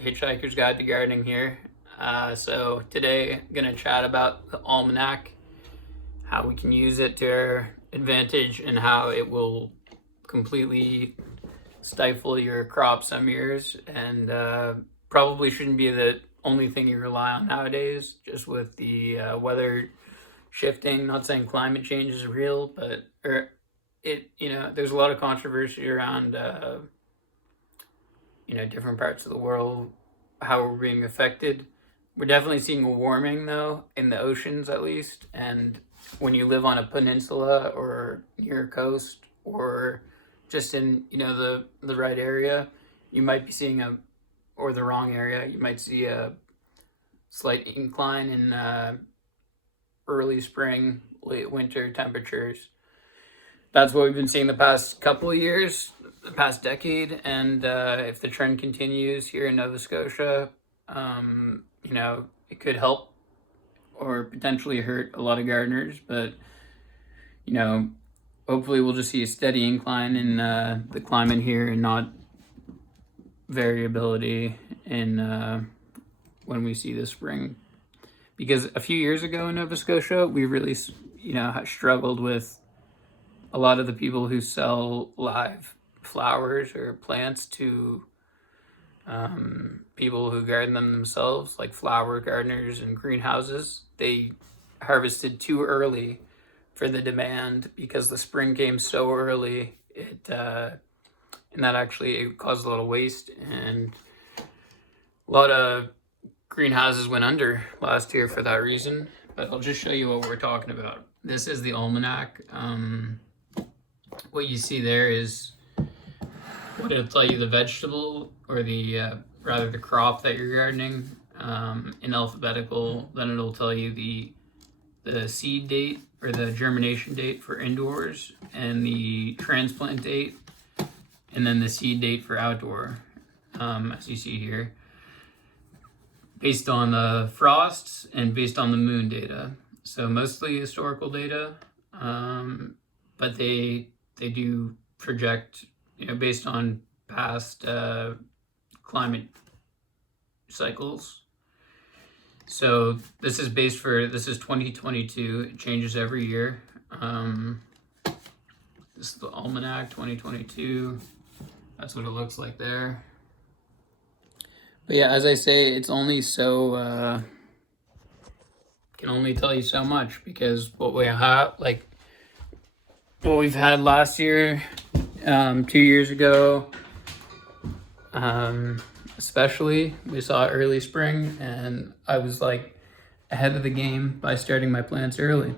Hitchhiker's Guide to Gardening here. So today I'm going to chat about the Almanac, how we can use it to our advantage, and how it will completely stifle your crop some years, and probably shouldn't be the only thing you rely on nowadays, just with the weather shifting. Not saying climate change is real, but there's a lot of controversy around different parts of the world, how we're being affected. We're definitely seeing a warming, though, in the oceans at least. And when you live on a peninsula or near a coast or just in the right area, you might be seeing or the wrong area. You might see a slight incline in early spring, late winter temperatures. That's what we've been seeing the past couple of years, the past decade, and if the trend continues here in Nova Scotia, it could help or potentially hurt a lot of gardeners. But hopefully we'll just see a steady incline in the climate here, and not variability in when we see this spring. Because a few years ago in Nova Scotia, we really struggled with a lot of the people who sell live flowers or plants to people who garden them themselves, like flower gardeners and greenhouses. They harvested too early for the demand because the spring came so early. And that actually caused a lot of waste, and a lot of greenhouses went under last year for that reason. But I'll just show you what we're talking about. This is the Almanac. What you see there is what it'll tell you, the vegetable, or the rather the crop that you're gardening in alphabetical. Then it'll tell you the seed date or the germination date for indoors, and the transplant date, and then the seed date for outdoor, as you see here, based on the frosts and based on the moon data. So mostly historical data, but they do project, based on past climate cycles. So this is 2022. It changes every year. This is the Almanac 2022. That's what it looks like there. But yeah, as I say, it's only so can only tell you so much, because what we've had last year, 2 years ago, especially, we saw early spring, and I was like ahead of the game by starting my plants early.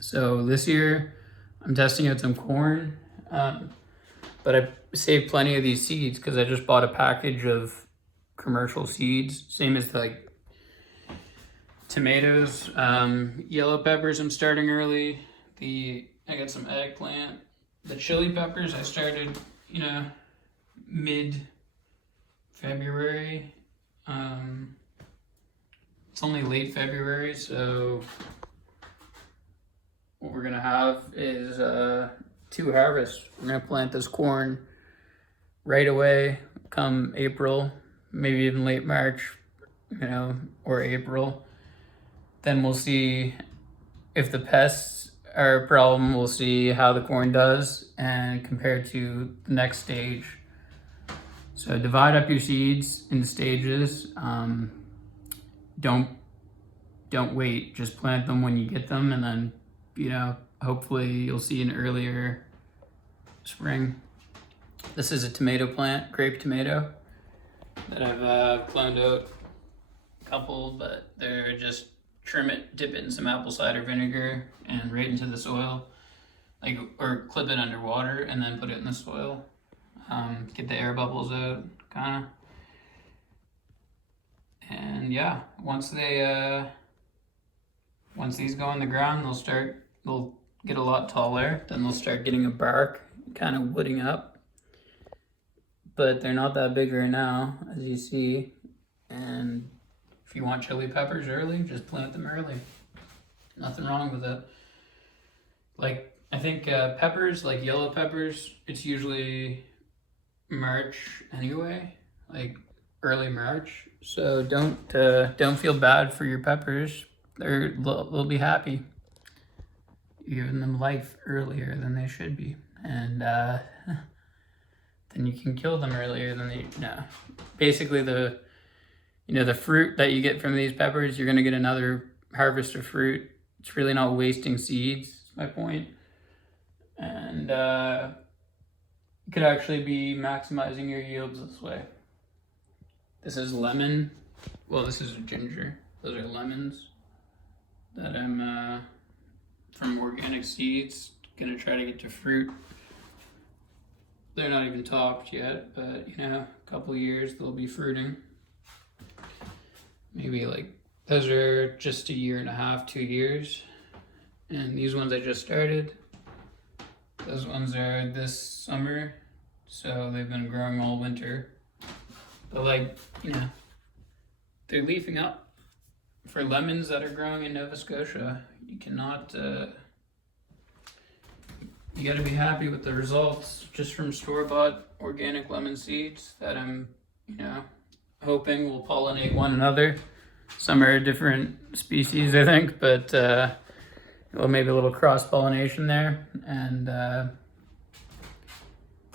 So this year I'm testing out some corn, but I saved plenty of these seeds because I just bought a package of commercial seeds, same as like tomatoes, yellow peppers I'm starting early. I got some eggplant. The chili peppers I started, mid-February. It's only late February, so what we're gonna have is 2 harvests. We're gonna plant this corn right away come April, maybe even late March, or April. Then we'll see if the pests are a problem. We'll see how the corn does and compare to the next stage. So divide up your seeds in stages. Don't wait. Just plant them when you get them, and then hopefully you'll see an earlier spring. This is a tomato plant, grape tomato, that I've cloned out a couple, but they're just trim it, dip it in some apple cider vinegar, and right into the soil, or clip it underwater and then put it in the soil. Get the air bubbles out, kind of. And yeah, once these go in the ground, they'll get a lot taller. Then they'll start getting a bark, kind of wooding up. But they're not that big right now, as you see. And if you want chili peppers early, just plant them early. Nothing wrong with it. I think peppers, like yellow peppers, it's usually March anyway. early March. So don't feel bad for your peppers. They'll be happy. You're giving them life earlier than they should be, and then you can kill them earlier than they. No, basically the fruit that you get from these peppers, you're gonna get another harvest of fruit. It's really not wasting seeds. Is my point, and you could actually be maximizing your yields this way. This is lemon. Well, this is ginger. Those are lemons that I'm from organic seeds. Gonna try to get to fruit. They're not even topped yet, but a couple years they'll be fruiting. Maybe like those are just a year and a half, 2 years. And these ones I just started. Those ones are this summer, so they've been growing all winter. But they're leafing up. For lemons that are growing in Nova Scotia, you cannot, you gotta be happy with the results just from store-bought organic lemon seeds that I'm, hoping will pollinate one another. Some are different species, I think, but maybe a little cross-pollination there. And the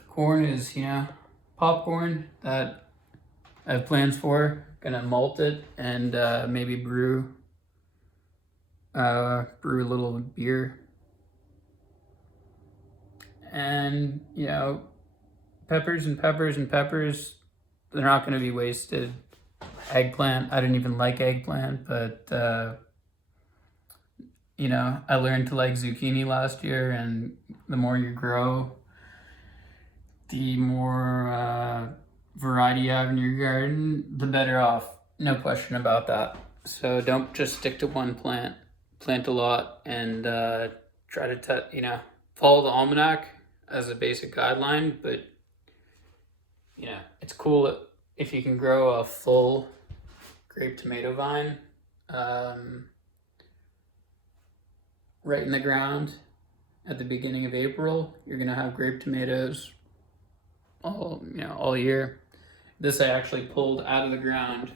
corn is, popcorn that I have plans for. Gonna malt it and maybe brew a little beer. And peppers and peppers and peppers, they're not gonna be wasted. Eggplant, I didn't even like eggplant, but I learned to like zucchini last year, and the more you grow, the more variety you have in your garden, the better off. No question about that. So don't just stick to one plant. Plant a lot and try to follow the almanac as a basic guideline. But it's cool if you can grow a full grape tomato vine right in the ground at the beginning of April. You're gonna have grape tomatoes all year. This I actually pulled out of the ground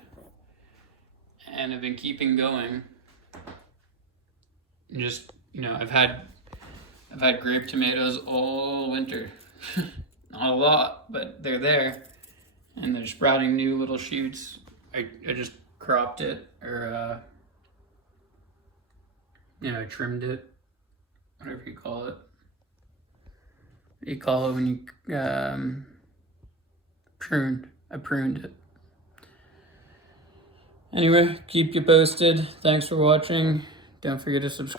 and have been keeping going. And just I've had grape tomatoes all winter. Not a lot, but they're there, and they're sprouting new little shoots. I just cropped it, or I trimmed it, whatever you call it. What do you call it when you pruned? I pruned it. Anyway, keep you posted. Thanks for watching. Don't forget to subscribe.